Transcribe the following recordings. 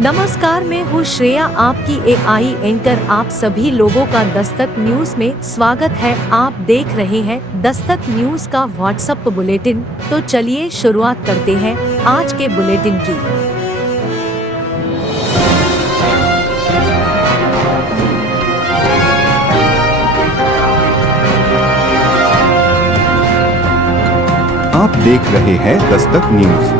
नमस्कार, मैं हूँ श्रेया, आपकी एआई एंकर। आप सभी लोगों का दस्तक न्यूज में स्वागत है। आप देख रहे हैं दस्तक न्यूज का व्हाट्सएप बुलेटिन। तो चलिए शुरुआत करते हैं आज के बुलेटिन की। आप देख रहे हैं दस्तक न्यूज।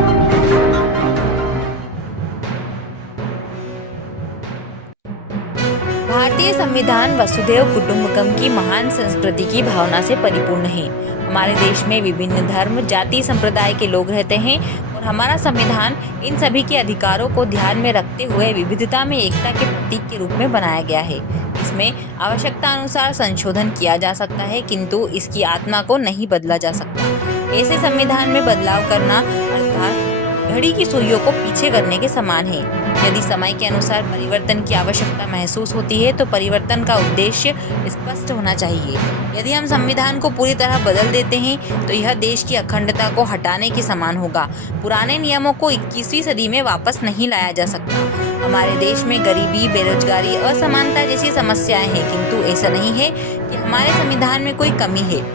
भारतीय संविधान वसुधैव कुटुंबकम की महान संस्कृति की भावना से परिपूर्ण है। हमारे देश में विभिन्न धर्म, जाति, संप्रदाय के लोग रहते हैं और हमारा संविधान इन सभी के अधिकारों को ध्यान में रखते हुए विविधता में एकता के प्रतीक के रूप में बनाया गया है। इसमें आवश्यकता अनुसार संशोधन किया जा सकता है, किंतु इसकी आत्मा को नहीं बदला जा सकता। ऐसे संविधान में बदलाव करना अर्थात घड़ी की सुइयों को पीछे करने के समान है। यदि समय के अनुसार परिवर्तन की आवश्यकता महसूस होती है तो परिवर्तन का उद्देश्य स्पष्ट होना चाहिए। यदि हम संविधान को पूरी तरह बदल देते हैं तो यह देश की अखंडता को हटाने के समान होगा। पुराने नियमों को 21वीं सदी में वापस नहीं लाया जा सकता। हमारे देश में गरीबी, बेरोजगारी, असमानता जैसी समस्याएं हैं, किंतु ऐसा नहीं है कि हमारे संविधान में कोई कमी है।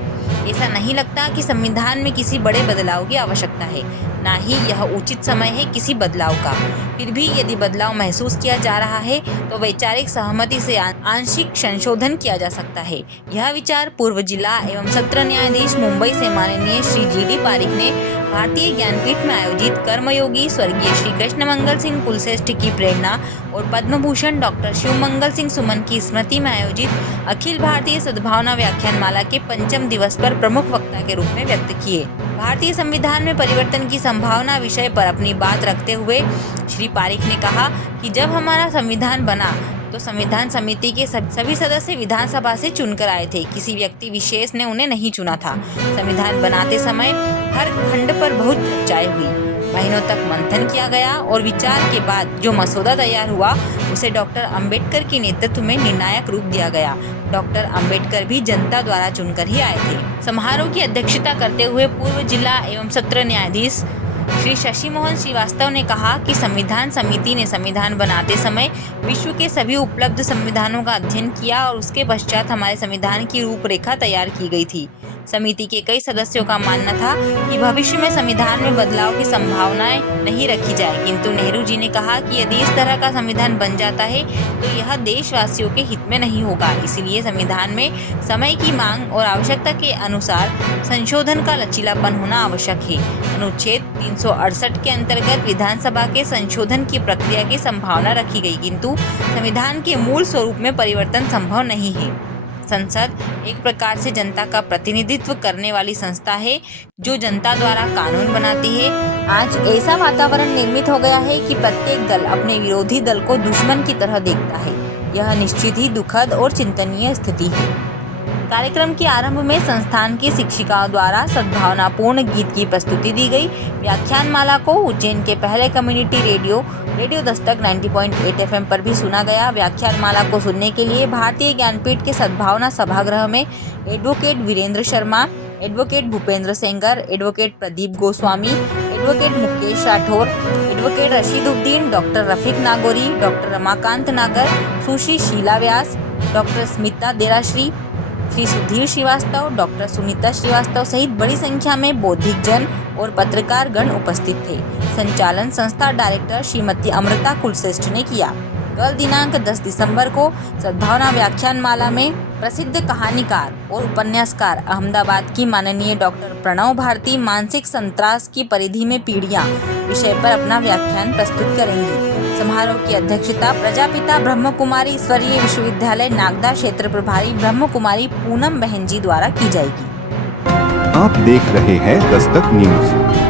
ऐसा नहीं लगता कि संविधान में किसी बड़े बदलाव की आवश्यकता है, ना ही यह उचित समय है किसी बदलाव का। फिर भी यदि बदलाव महसूस किया जा रहा है तो वैचारिक सहमति से आंशिक संशोधन किया जा सकता है। यह विचार पूर्व जिला एवं सत्र न्यायाधीश मुंबई से माननीय श्री जी.डी. पारीख ने भारतीय ज्ञानपीठ में आयोजित कर्मयोगी स्वर्गीय श्री कृष्णमंगल सिंह कुलश्रेष्ठ की प्रेरणा और पद्म भूषण डॉक्टर शिवमंगल सिंह सुमन की स्मृति में आयोजित अखिल भारतीय सद्भावना व्याख्यानमाला के 5वें दिवस पर प्रमुख वक्ता के रूप में व्यक्त किए। भारतीय संविधान में परिवर्तन की संभावना विषय पर अपनी बात रखते हुए श्री पारीख ने कहा कि जब हमारा संविधान बना तो संविधान समिति के सभी सदस्य विधानसभा से चुनकर आए थे। किसी व्यक्ति विशेष ने उन्हें नहीं चुना था। संविधान बनाते समय हर खंड पर बहुत चर्चाएं हुई, महीनों तक मंथन किया गया और विचार के बाद जो मसौदा तैयार हुआ उसे डॉक्टर अंबेडकर के नेतृत्व में निर्णायक रूप दिया गया। डॉक्टर अंबेडकर भी जनता द्वारा चुनकर ही आए थे। समारोह की अध्यक्षता करते हुए पूर्व जिला एवं सत्र न्यायाधीश श्री शशि मोहन श्रीवास्तव ने कहा कि संविधान समिति ने संविधान बनाते समय विश्व के सभी उपलब्ध संविधानों का अध्ययन किया और उसके पश्चात हमारे संविधान की रूपरेखा तैयार की गई थी। समिति के कई सदस्यों का मानना था कि भविष्य में संविधान में बदलाव की संभावनाएं नहीं रखी जाए, किंतु नेहरू जी ने कहा कि यदि इस तरह का संविधान बन जाता है तो यह देशवासियो68 के हित में नहीं होगा। इसलिए संविधान में समय की मांग और आवश्यकता के अनुसार संशोधन का लचीलापन होना आवश्यक है। अनुच्छेद 368 के अंतर्गत विधानसभा के संशोधन की प्रक्रिया की संभावना रखी गई, किंतु संविधान के मूल स्वरूप में परिवर्तन संभव नहीं है। संसद एक प्रकार से जनता का प्रतिनिधित्व करने वाली संस्था है जो जनता द्वारा कानून बनाती है। आज ऐसा वातावरण निर्मित हो गया है कि प्रत्येक दल अपने विरोधी दल को दुश्मन की तरह देखता है। यह निश्चित ही दुखद और चिंतनीय स्थिति है। कार्यक्रम के आरंभ में संस्थान की शिक्षिकाओं द्वारा सद्भावनापूर्ण गीत की प्रस्तुति दी गई। व्याख्यानमाला को उज्जैन के पहले कम्युनिटी रेडियो दस्तक 90.8 FM पर भी सुना गया। व्याख्यानमाला को सुनने के लिए भारतीय ज्ञानपीठ के सद्भावना सभागृह में advocate Virendra Sharma, advocate Bhupendra Sengar, advocate Pradeep Goswami, advocate Mukesh Rathore, advocate Rashiduddin, doctor Rafiq Nagori, doctor Ramakant Nagar, Sushri Sheela Vyas, doctor Smita Derashri, Shri Sudhir Srivastava, doctor Sunita Srivastava सहित बड़ी संख्या में बौद्धिक जन और पत्रकार गण उपस्थित थे। संचालन संस्था डायरेक्टर श्रीमती अमृता कुलश्रेष्ठ ने किया। कल दिनांक 10 दिसंबर को सद्भावना व्याख्यानमाला में प्रसिद्ध कहानीकार और उपन्यासकार अहमदाबाद की माननीय डॉक्टर प्रणव भारती मानसिक संत्रास की परिधि में पीढ़ियां विषय पर अपना व्याख्यान प्रस्तुत करेंगी। समारोह की अध्यक्षता प्रजापिता ब्रह्म कुमारी ईश्वरीय विश्वविद्यालय नागदा क्षेत्र प्रभारी ब्रह्म कुमारी पूनम बहन जी द्वारा की जाएगी। आप देख रहे हैं दस्तक न्यूज।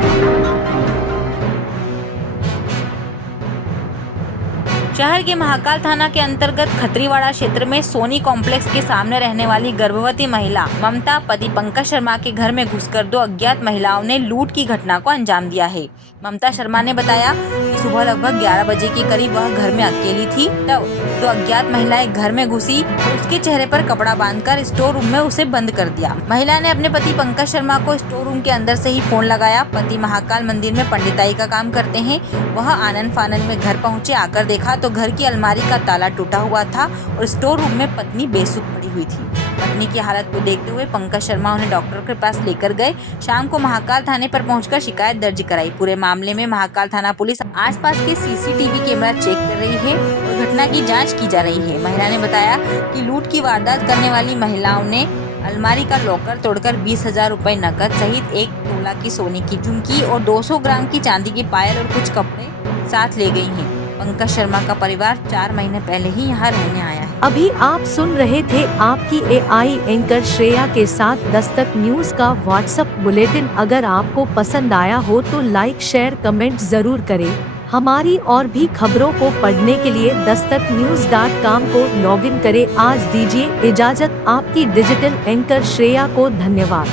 शहर के महाकाल थाना के अंतर्गत खत्रीवाड़ा क्षेत्र में सोनी कॉम्प्लेक्स के सामने रहने वाली गर्भवती महिला ममता पति पंकज शर्मा के घर में घुसकर 2 अज्ञात महिलाओं ने लूट की घटना को अंजाम दिया है। ममता शर्मा ने बताया कि सुबह लगभग 11 बजे के करीब वह घर में अकेली थी। तब दो अज्ञात महिलाएं घर में घुसी और उसके चेहरे पर कपड़ा बांधकर स्टोर रूम में उसे बंद कर दिया। महिला ने अपने पति पंकज शर्मा को स्टोर रूम के अंदर से ही फोन लगाया। पति महाकाल मंदिर में पंडिताई का काम करते हैं। वह आनन फानन में घर पहुंचे। आकर देखा तो घर की अलमारी का ताला टूटा हुआ था और स्टोर रूम में पत्नी बेसुध पड़ी हुई थी। पत्नी की हालत को देखते हुए पंकज शर्मा उन्हें डॉक्टर के पास लेकर गए। शाम को महाकाल थाने पर पहुंचकर शिकायत दर्ज कराई। पूरे मामले में महाकाल थाना पुलिस आसपास के सीसीटीवी कैमरा चेक कर रही है और घटना की जांच की जा रही है। महिला ने बताया कि लूट की वारदात करने वाली महिलाओं ने अलमारी का लॉकर तोड़कर 20,000 रुपए नकद सहित 1 तोला की सोने की झुमकी और 200 ग्राम की चांदी की पायल और कुछ कपड़े साथ ले गई हैं। पंकज शर्मा का परिवार 4 महीने पहले ही यहाँ रहने आया है। अभी आप सुन रहे थे आपकी एआई एंकर श्रेया के साथ दस्तक न्यूज का व्हाट्सएप बुलेटिन। अगर आपको पसंद आया हो तो लाइक शेयर कमेंट जरूर करें। हमारी और भी खबरों को पढ़ने के लिए dastaknews.com को लॉगिन करें। आज दीजिए इजाजत। आपकी डिजिटल एंकर श्रेया को धन्यवाद।